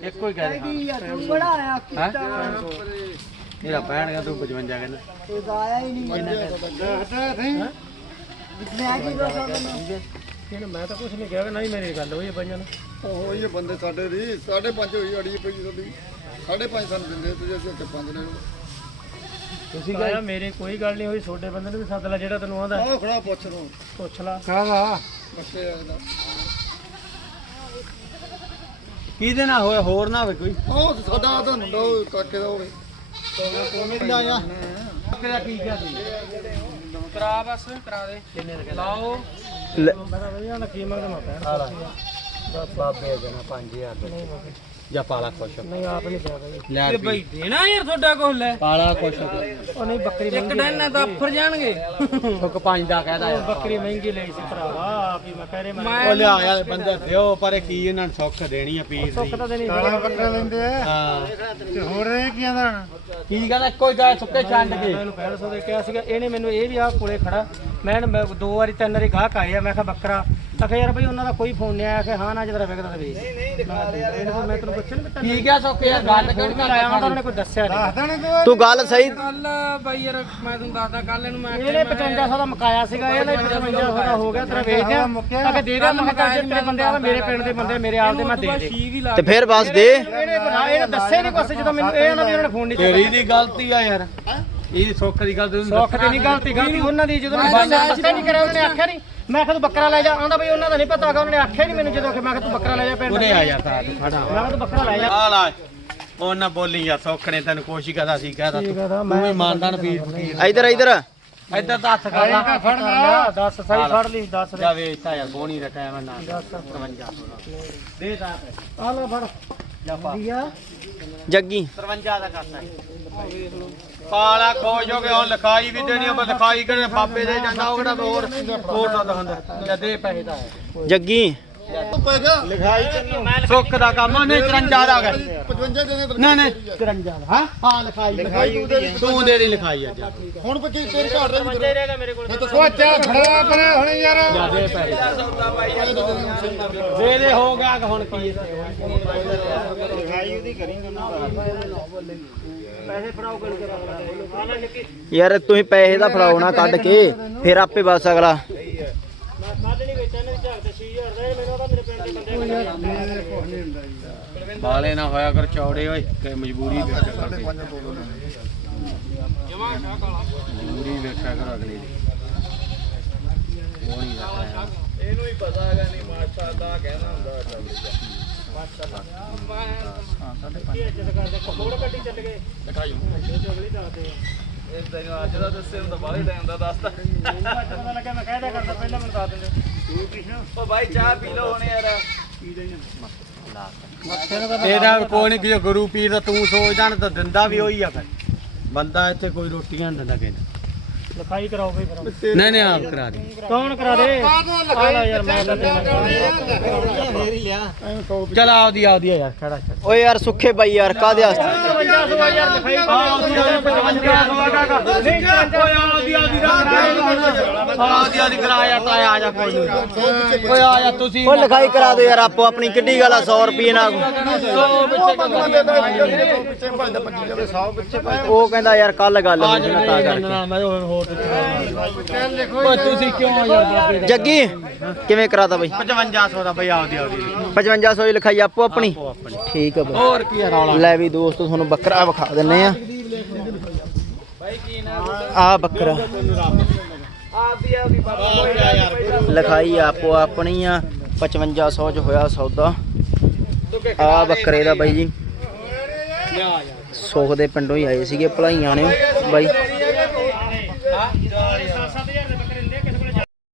ਇੱਕੋ ਹੀ ਕਹਿ ਰਿਹਾ ਤੂੰ ਬੜਾ ਆਇਆ ਕਿੱਟਾ ਮੇਰਾ ਪੈਣ ਗਿਆ ਤੂੰ 55 ਕਹਿੰਦਾ ਇਹ ਆਇਆ ਹੀ ਨਹੀਂ ਮੈਂ ਮੈਂ ਤਾਂ ਕੁਝ ਨਹੀਂ ਕਿਹਾ ਨਾ ਹੀ ਮੇਰੀ ਗੱਲ ਹੋਈ ਬਈਆਂ ਨੂੰ ਉਹ ਇਹ ਬੰਦੇ ਸਾਡੇ ਦੀ 5.5 ਹੋਈ ਅੜੀ ਪਈ ਤੁਹਾਡੀ 5.5 ਸਾਨੂੰ ਦਿੰਦੇ ਤੁਸੀਂ ਅਸੀਂ ਤੇ 5 ਲੈ ਤੁਸੀਂ ਕਹਿਆ ਮੇਰੇ ਕੋਈ ਗੱਲ ਨਹੀਂ ਹੋਈ ਛੋਟੇ ਬੰਦੇ ਨੂੰ ਵੀ ਸੱਦ ਲੈ ਜਿਹੜਾ ਤੈਨੂੰ ਆਉਂਦਾ ਉਹ ਖੜਾ ਪੁੱਛ ਲਓ ਪੁੱਛ ਲਾ ਕਾਹਦਾ ਪੁੱਛਿਆ ਇਹਦਾ ਕਿਹਦੇ ਨਾਲ ਹੋਏ ਹੋਰ ਨਾ ਹੋਵੇ ਕੋਈ ਉਹ ਸਦਾ ਤਾਂ ਮੁੰਡਾ ਕਾਕੇ ਦਾ ਹੋਵੇ ਕੋਈ ਨਹੀਂ ਆਇਆ ਕਿਹਦਾ ਕੀ ਕਰਦੇ ਕਰਾ ਬਸ ਕਰਾ ਦੇ ਕਿੰਨੇ ਲਾਓ ਬਸ ਵਧੀਆ ਨਕੀਮਾ ਦਾ ਬਾਬੇ ਦੇਣਾ 5000 ਦੇ ਜਾਂ ਪਾਲਾ ਖੁਸ਼ ਨਹੀਂ ਆਪ ਨਹੀਂ ਲੈ ਤੇ ਬਈ ਦੇਣਾ ਯਾਰ ਤੁਹਾਡਾ ਕੋਲ ਲੈ ਪਾਲਾ ਖੁਸ਼ ਉਹ ਨਹੀਂ ਬੱਕਰੀ ਇੱਕ ਡੰਨ ਤਾਂ ਫਰ ਜਾਣਗੇ ਸੁੱਕ ਪੰਜ ਦਾ ਕਹਿਦਾ ਯਾਰ ਬੱਕਰੀ ਮਹਿੰਗੀ ਲਈ ਸੀ ਭਰਾਵਾ ਆਪੀ ਮੈਂ ਕਹਰੇ ਮੈਂ ਉਹ ਲਿਆ ਯਾਰ ਬੰਦੇ ਦਿਓ ਪਰ ਕੀ ਇਹਨਾਂ ਨੂੰ ਸੁੱਕ ਦੇਣੀ ਆ ਪੀਰ ਦੀ ਸੁੱਕ ਤਾਂ ਦੇਣੀ ਪਾਲਾ ਬੱਕਰਾ ਲੈਂਦੇ ਆ ਹਾਂ ਤੇ ਹੋਰ ਇਹ ਕੀ ਆਂਦਾ ਕੀ ਕਹਿੰਦਾ ਇੱਕੋ ਹੀ ਗਾਇ ਸੁੱਕੇ ਛੰਡ ਕੇ ਮੈਨੂੰ ਪਹਿਲਾਂ ਦੇ ਕਿਹਾ ਸੀਗਾ ਇਹਨੇ ਮੈਨੂੰ ਇਹ ਵੀ ਆ ਕੋਲੇ ਖੜਾ ਮੈਂ ਦੋ ਵਾਰੀ ਤਿੰਨ ਵਾਰੀ ਗਾਹਕ ਆਏ ਆ ਮੈਂ ਕਿਹਾ ਬੱਕਰਾ ਤਾਂ ਫੇਰ ਭਾਈ ਉਹਨਾਂ ਦਾ ਕੋਈ ਫੋਨ ਨਹੀਂ ਆਇਆ ਕਿ ਹਾਂ ਨਾ ਜਿਹੜਾ ਫਿਕਰ ਦਾ ਵੀ ਤੂੰ ਗੱਲ ਸਹੀ ਤੇ ਫਿਰ ਬਸ ਦੇ ਤੇਰੀ ਦੀ ਗਲਤੀ ਆ ਯਾਰ ਇਹ ਸੁੱਖ ਦੀ ਗੱਲ ਸੁੱਖ ਤੇ ਨਹੀਂ ਗਲਤੀ ਗਲਤੀ ਉਹਨਾਂ ਦੀ ਜਦੋਂ ਬੰਦਾ ਨਹੀਂ ਕਰਿਆ ਉਹਨੇ ਆਖਿਆ ਨਹੀਂ ਮੈਂ ਕਿਹਾ ਤੂੰ ਬੱਕਰਾ ਲੈ ਜਾ ਆਂਦਾ ਬਈ ਉਹਨਾਂ ਦਾ ਨਹੀਂ ਪਤਾਗਾ ਉਹਨੇ ਆਖਿਆ ਨਹੀਂ ਮੈਨੂੰ ਜਦੋਂ ਕਿ ਮੈਂ ਕਿਹਾ ਤੂੰ ਬੱਕਰਾ ਲੈ ਜਾ ਪਿੰਡ ਉਹਨੇ ਆ ਜਾ ਸਾਥ ਖੜਾ ਮੈਂ ਕਿਹਾ ਤੂੰ ਬੱਕਰਾ ਲੈ ਜਾ ਆ ਲੈ ਉਹਨਾਂ ਬੋਲੀ ਆ ਸੁੱਖ ਤੈਨੂੰ ਕੋਸ਼ਿਸ਼ ਕਰਦਾ ਸੀ ਕਹਦਾ ਤੂੰ ਤੂੰ ਵੀ ਮਾਨਦਾਨ ਵੀਰ ਇੱਧਰ ਇਧਰ ਇੱਧਰ ਤਾਂ ਹੱਥ ਲੈ ਦੱਸ ਸਹੀ ਫੜ ਲਈ 10 ਦੇ ਜਾ ਵੇ ਇੱਥਾ ਯਾਰ ਬੋਣੀ ਦਾ ਟਾਈਮ ਨਾ 10 55 ਦੇ ਤਾਂ ਆ ਲੈ ਫੜ ਜੱਗੀ 53 ਦਾ ਕਰਦਾ ਪਾਲਾ ਖੋਜ ਹੋ ਗਿਆ ਹੁਣ ਲਿਖਾਈ ਵੀ ਦੇਣੀ ਆ ਲਿਖਾਈ ਕਰੇ ਬਾਬੇ ਦੇ ਜਾਂਦਾ ਉਹ ਕਿਹੜਾ ਹੋਰ ਕੋਟਾ ਦਹੰਦਾ ਜਦੇ ਪੈਸੇ ਦਾ ਜੱਗੀ ਸੁੱਖ ਦਾ ਕੰਮ ਨਹੀਂ 53 ਆ ਗਿਆ 55 ਦੇ ਨਹੀਂ 53 ਹਾਂ ਹਾਂ ਲਿਖਾਈ ਤੂੰ ਦੇ ਦੇ ਲਿਖਾਈ ਅੱਜ ਹੁਣ ਕੋਈ ਚੀਜ਼ ਘਟ ਰਹੀ ਨਹੀਂ ਮੇਰੇ ਸੋਚਿਆ ਖੜਾ ਆਪਣੇ ਹੁਣ ਯਾਰ ਜਿਆਦੇ ਪੈਸੇ ਦੇ ਦੇ ਹੁਣ ਕੀ ਲਿਖਾਈ ਉਹਦੀ ਕਰੀਂਗਾ ਨਾ ਪੈਸੇ ਫੜਾਓ ਗੱਲ ਕਰਾਂਗਾ ਯਾਰ ਤੂੰ ਹੀ ਪੈਸੇ ਦਾ ਫੜਾਉਣਾ ਕੱਢ ਕੇ ਫਿਰ ਆਪੇ ਬਸ ਅਗਲਾ ਬਾਲੇ ਨਾ ਹੋਇਆ ਕਰ ਚੌੜੇ ਓਏ ਕਿ ਮਜਬੂਰੀ ਵਿੱਚ ਕਰਕੇ ਜਵਾਨ ਮਜਬੂਰੀ ਵਿੱਚ ਕਰ ਅਗਲੇ ਇਹਨੂੰ ਹੀ ਪਤਾ ਹੈਗਾ ਨਹੀਂ ਮਾਸ਼ਾਅੱਲਾ ਕਹਿਣਾ ਹੁੰਦਾ ਚੱਲ ਗਿਆ ਮਾਸ਼ਾਅੱਲਾ ਮੈਂ ਹਾਂ ਸਾਡੇ ਪੰਜ ਇੱਜ਼ਤ ਕਰਦੇ ਕੋੜ ਗੱਡੀ ਚੱਲ ਗਏ ਦਿਖਾਇਓ ਅਗਲੀ ਦਾਤੇ ਤਾਂ ਦਾ ਤੂੰ ਨਾ ਗੁਰੂ ਪੀਰ ਸੋਚਦਾ ਦਿੰਦਾ ਵੀ ਉਹੀ ਆ ਫਿਰ ਬੰਦਾ ਇੱਥੇ ਕੋਈ ਰੋਟੀਆਂ ਨਹੀਂ ਦਿੰਦਾ ਕਹਿੰਦਾ ਲਖਾਈ ਕਰਾਓ ਭਾਈ ਫਿਰ ਨਹੀਂ ਨਹੀਂ ਆਪ ਕਰਾ ਦੇ ਕੌਣ ਕਰਾ ਦੇ ਚਲ ਆਉਦੀ ਆਉਦੀ ਯਾਰ ਖੜਾ ਛੱਡ ਓਏ ਯਾਰ ਸੁੱਖੇ ਬਾਈ ਯਾਰ ਕਾਦੇ ਵਾਸਤੇ 50 ਯਾਰ ਲਖਾਈ ਆਉਦੀ ਆਉਦੀ 50 ਕਾ ਨਹੀਂ ਕੋਈ ਯਾਰ ਉਹ ਲਿਖਾਈ ਕਰਾ ਦੇ ਯਾਰ ਆਪੋ ਆਪਣੀ ਕਿੱਡੀ ਗੱਲ ਆ 100 ਰੁਪਏ ਨਾਲ ਉਹ ਕਹਿੰਦਾ ਯਾਰ ਕੱਲ ਗੱਲ ਜੱਗੀ ਕਿਵੇਂ ਕਰਾਦਾ ਬਈ 5500 ਦਾ ਬਈ ਆਉਦੀ ਆਉਦੀ 5500 ਦੀ ਲਿਖਾਈ ਆਪੋ ਆਪਣੀ ਠੀਕ ਹੈ ਬਈ ਹੋਰ ਕੀ ਰੌਲਾ ਲੈ ਵੀ ਦੋਸਤ ਤੁਹਾਨੂੰ ਬੱਕਰਾ ਵਿਖਾ ਦਿੰਨੇ ਆ ਆ ਬੱਕਰਾ ਲਿਖਾਈ ਆਪੋ ਆਪਣੀ ਆ 5500 ਚ ਹੋਇਆ ਸੌਦਾ ਆ ਬੱਕਰੇ ਦਾ ਬਾਈ ਜੀ ਸੁਖ ਦੇ ਪਿੰਡੋਂ ਹੀ ਆਏ ਸੀਗੇ ਭਲਾਈਆਂ ਨੇ ਬਾਈ